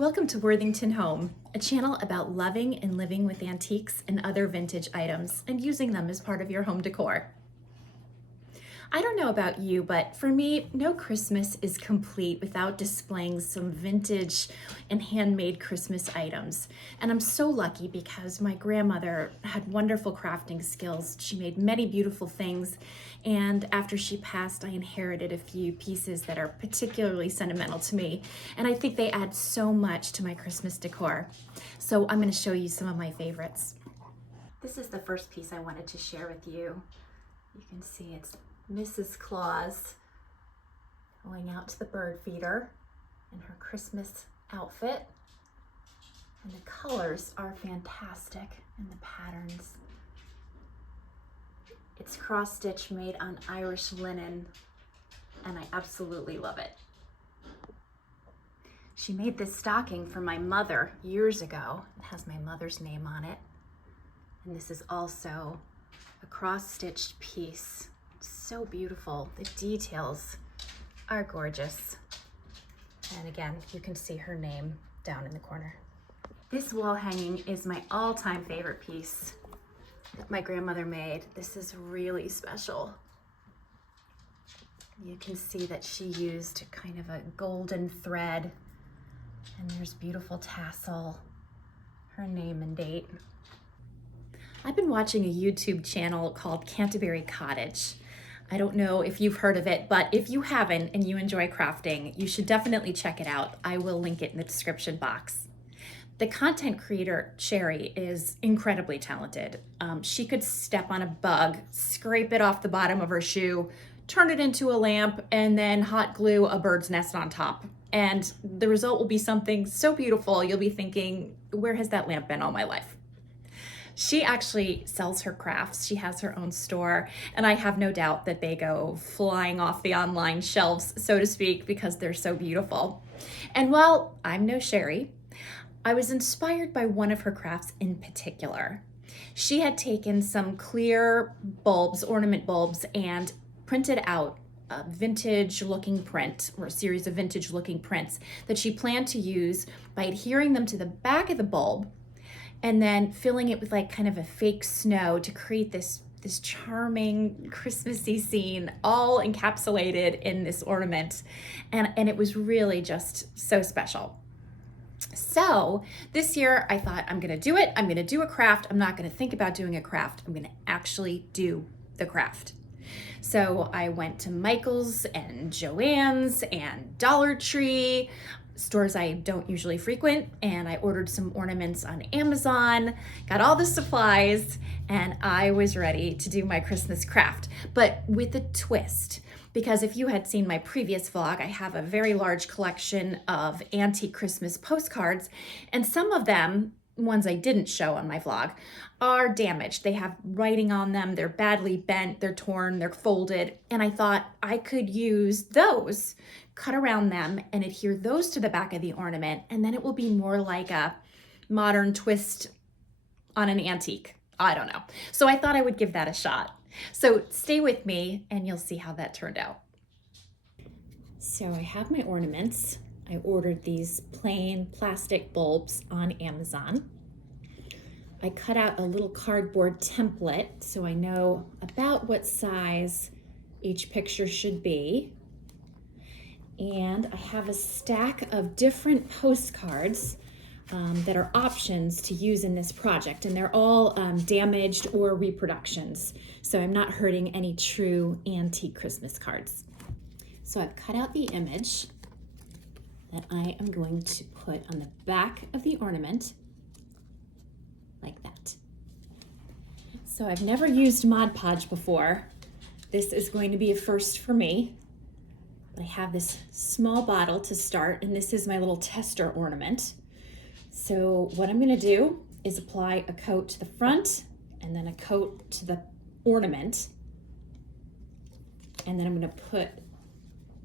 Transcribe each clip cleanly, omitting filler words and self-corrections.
Welcome to Worthington Home, a channel about loving and living with antiques and other vintage items and using them as part of your home decor. I don't know about you, but for me, no Christmas is complete without displaying some vintage and handmade Christmas items. And I'm so lucky because my grandmother had wonderful crafting skills. She made many beautiful things. And after she passed, I inherited a few pieces that are particularly sentimental to me. And I think they add so much to my Christmas decor. So I'm going to show you some of my favorites. This is the first piece I wanted to share with you. You can see it's Mrs. Claus going out to the bird feeder in her Christmas outfit. And the colors are fantastic and the patterns. It's cross stitch made on Irish linen and I absolutely love it. She made this stocking for my mother years ago. It has my mother's name on it. And this is also a cross stitched piece. So beautiful. The details are gorgeous. And again, you can see her name down in the corner. This wall hanging is my all-time favorite piece that my grandmother made. This is really special. You can see that she used kind of a golden thread, and there's beautiful tassel, her name and date. I've been watching a YouTube channel called Canterbury Cottage. I don't know if you've heard of it, but if you haven't and you enjoy crafting, you should definitely check it out. I will link it in the description box. The content creator, Sherry, is incredibly talented. She could step on a bug, scrape it off the bottom of her shoe, turn it into a lamp, and then hot glue a bird's nest on top. And the result will be something so beautiful, you'll be thinking, where has that lamp been all my life? She actually sells her crafts. She has her own store, and I have no doubt that they go flying off the online shelves, so to speak, because they're so beautiful. And while I'm no Sherry, I was inspired by one of her crafts in particular. She had taken some clear bulbs, ornament bulbs, and printed out a vintage looking print, or a series of vintage looking prints that she planned to use by adhering them to the back of the bulb and then filling it with like kind of a fake snow to create this charming Christmassy scene, all encapsulated in this ornament. And it was really just so special. So this year I thought, I'm gonna do it. I'm gonna do a craft. I'm not gonna think about doing a craft. I'm gonna actually do the craft. So I went to Michael's and Joann's and Dollar Tree, stores I don't usually frequent, and I ordered some ornaments on Amazon, got all the supplies, and I was ready to do my Christmas craft, but with a twist. Because if you had seen my previous vlog, I have a very large collection of antique Christmas postcards, and some of them, ones I didn't show on my vlog, are damaged. They have writing on them, they're badly bent, they're torn, they're folded, and I thought I could use those, cut around them and adhere those to the back of the ornament, and then it will be more like a modern twist on an antique. I don't know. So I thought I would give that a shot. So stay with me and you'll see how that turned out. So I have my ornaments. I ordered these plain plastic bulbs on Amazon. I cut out a little cardboard template so I know about what size each picture should be. And I have a stack of different postcards that are options to use in this project, and they're all damaged or reproductions. So I'm not hurting any true antique Christmas cards. So I've cut out the image that I am going to put on the back of the ornament like that. So I've never used Mod Podge before. This is going to be a first for me. I have this small bottle to start, and this is my little tester ornament. So what I'm gonna do is apply a coat to the front and then a coat to the ornament. And then I'm gonna put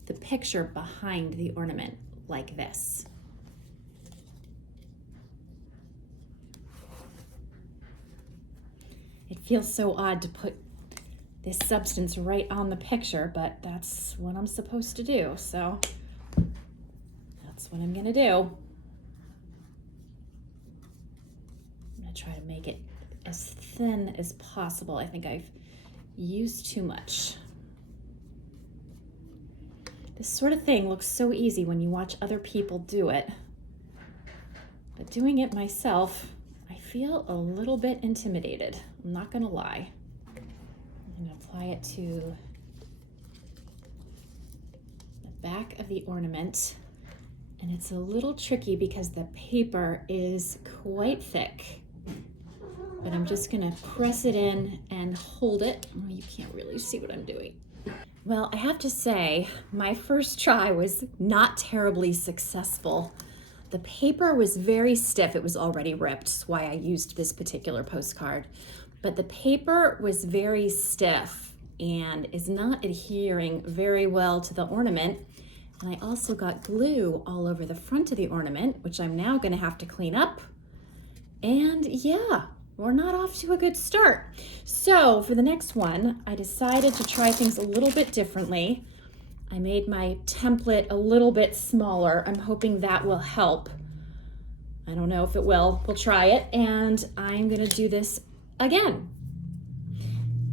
the picture behind the ornament like this. It feels so odd to put this substance right on the picture, but that's what I'm supposed to do. So that's what I'm gonna do. try to make it as thin as possible. I think I've used too much. This sort of thing looks so easy when you watch other people do it, but doing it myself, I feel a little bit intimidated. I'm not gonna lie. I'm gonna apply it to the back of the ornament, and it's a little tricky because the paper is quite thick, but I'm just gonna press it in and hold it. Oh, you can't really see what I'm doing. Well, I have to say, my first try was not terribly successful. The paper was very stiff. It was already ripped, that's why I used this particular postcard. But the paper was very stiff and is not adhering very well to the ornament. And I also got glue all over the front of the ornament, which I'm now gonna have to clean up. And yeah, we're not off to a good start. So for the next one, I decided to try things a little bit differently. I made my template a little bit smaller. I'm hoping that will help. I don't know if it will. We'll try it. And I'm gonna do this again.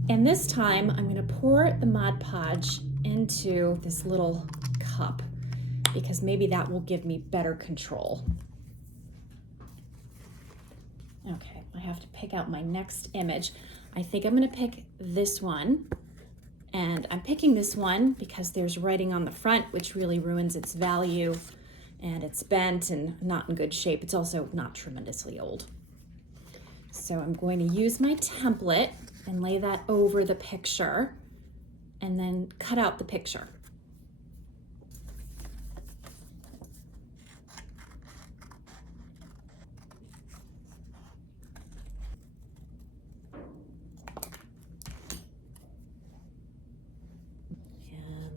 And this time I'm gonna pour the Mod Podge into this little cup because maybe that will give me better control. Okay, I have to pick out my next image. I think I'm gonna pick this one. And I'm picking this one because there's writing on the front, which really ruins its value, and it's bent and not in good shape. It's also not tremendously old. So I'm going to use my template and lay that over the picture and then cut out the picture.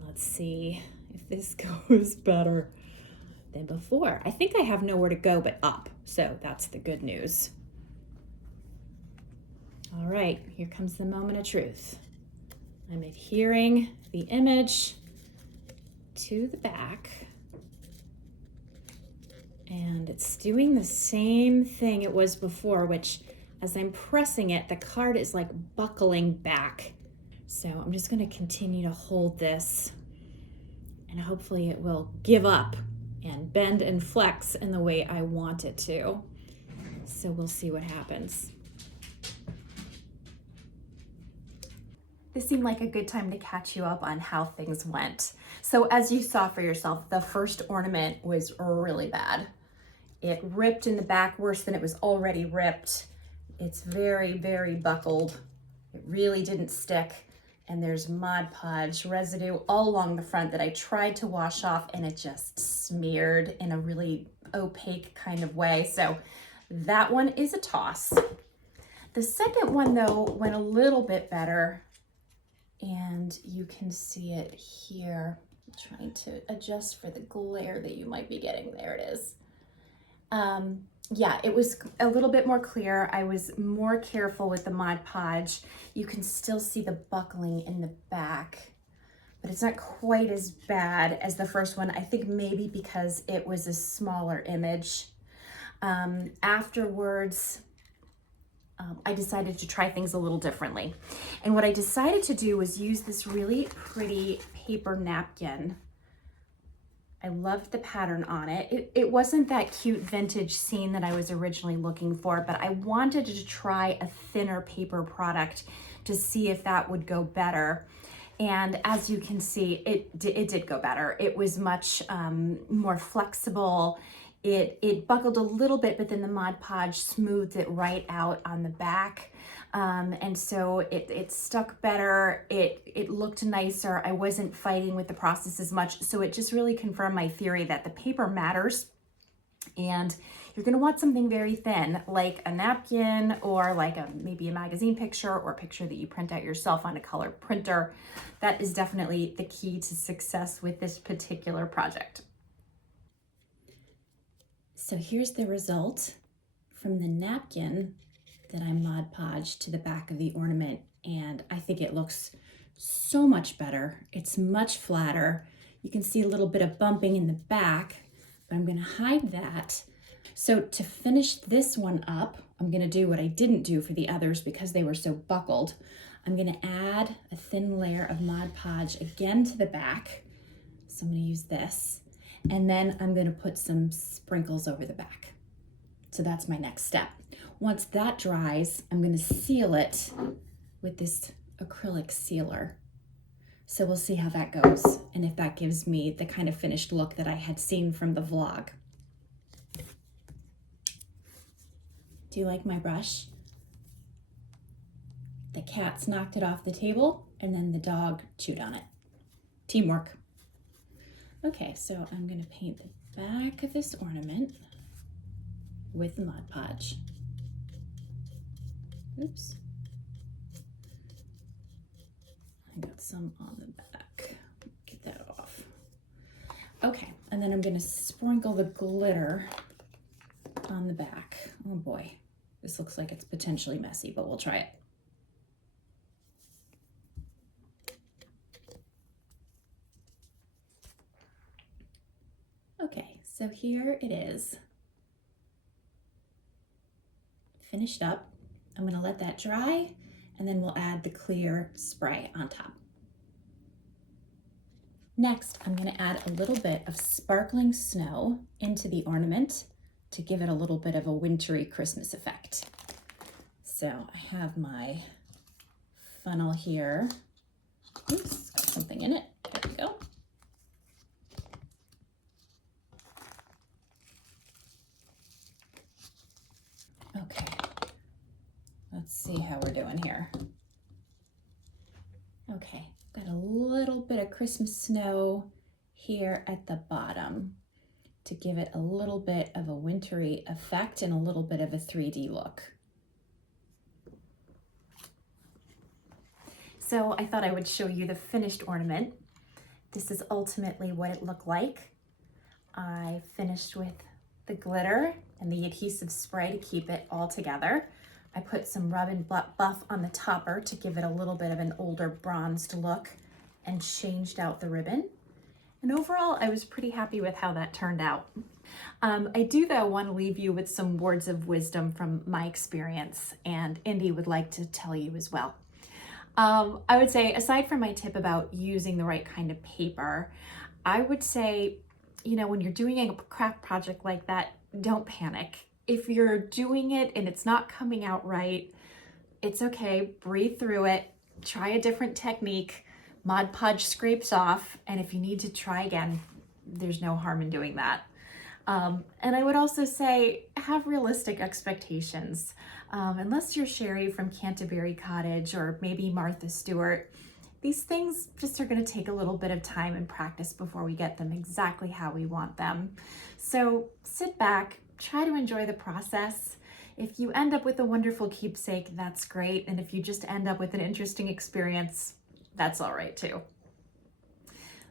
Let's see if this goes better than before. I think I have nowhere to go but up, so that's the good news. All right, here comes the moment of truth. I'm adhering the image to the back, and it's doing the same thing it was before, which as I'm pressing it, the card is like buckling back. So I'm just going to continue to hold this, and hopefully it will give up and bend and flex in the way I want it to. So we'll see what happens. This seemed like a good time to catch you up on how things went. So as you saw for yourself, the first ornament was really bad. It ripped in the back worse than it was already ripped. It's very, very buckled. It really didn't stick. And there's Mod Podge residue all along the front that I tried to wash off, and it just smeared in a really opaque kind of way. So that one is a toss. The second one though went a little bit better, and you can see it here. I'm trying to adjust for the glare that you might be getting. There it is. Yeah, it was a little bit more clear. I was more careful with the Mod Podge. You can still see the buckling in the back, but it's not quite as bad as the first one. I think maybe because it was a smaller image. Afterwards, I decided to try things a little differently. And what I decided to do was use this really pretty paper napkin. I loved the pattern on it. It wasn't that cute vintage scene that I was originally looking for, but I wanted to try a thinner paper product to see if that would go better. And as you can see, it did go better. It was much more flexible. It buckled a little bit, but then the Mod Podge smoothed it right out on the back. And so it stuck better, it looked nicer. I wasn't fighting with the process as much. So it just really confirmed my theory that the paper matters, and you're gonna want something very thin, like a napkin or like maybe a magazine picture or a picture that you print out yourself on a color printer. That is definitely the key to success with this particular project. So here's the result from the napkin that I Mod Podged to the back of the ornament, and I think it looks so much better. It's much flatter. You can see a little bit of bumping in the back, but I'm gonna hide that. So to finish this one up, I'm gonna do what I didn't do for the others because they were so buckled. I'm gonna add a thin layer of Mod Podge again to the back. So I'm gonna use this. And then I'm gonna put some sprinkles over the back. So that's my next step. Once that dries, I'm gonna seal it with this acrylic sealer. So we'll see how that goes and if that gives me the kind of finished look that I had seen from the vlog. Do you like my brush? The cats knocked it off the table and then the dog chewed on it. Teamwork. Okay, so I'm gonna paint the back of this ornament with Mod Podge. Oops. I got some on the back. Get that off. Okay, and then I'm gonna sprinkle the glitter on the back. Oh boy, this looks like it's potentially messy, but we'll try it. Okay, so here it is. Finished up. I'm gonna let that dry and then we'll add the clear spray on top. Next, I'm gonna add a little bit of sparkling snow into the ornament to give it a little bit of a wintry Christmas effect. So I have my funnel here. Oops, got something in it. There we go. Okay, let's see how we're doing here. Okay, got a little bit of Christmas snow here at the bottom to give it a little bit of a wintry effect and a little bit of a 3D look. So I thought I would show you the finished ornament. This is ultimately what it looked like. I finished with the glitter and the adhesive spray to keep it all together. I put some rub and buff on the topper to give it a little bit of an older bronzed look and changed out the ribbon. And overall, I was pretty happy with how that turned out. I do though want to leave you with some words of wisdom from my experience, and Indy would like to tell you as well. I would say, aside from my tip about using the right kind of paper, I would say, you know, when you're doing a craft project like that, don't panic. If you're doing it and it's not coming out right, it's okay, breathe through it, try a different technique. Mod Podge scrapes off, and if you need to try again, there's no harm in doing that. And I would also say, have realistic expectations. Unless you're Sherry from Canterbury Cottage or maybe Martha Stewart, these things just are going to take a little bit of time and practice before we get them exactly how we want them. So sit back, try to enjoy the process. If you end up with a wonderful keepsake, that's great. And if you just end up with an interesting experience, that's all right too.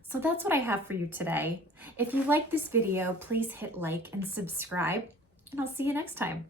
So that's what I have for you today. If you like this video, please hit like and subscribe, and I'll see you next time.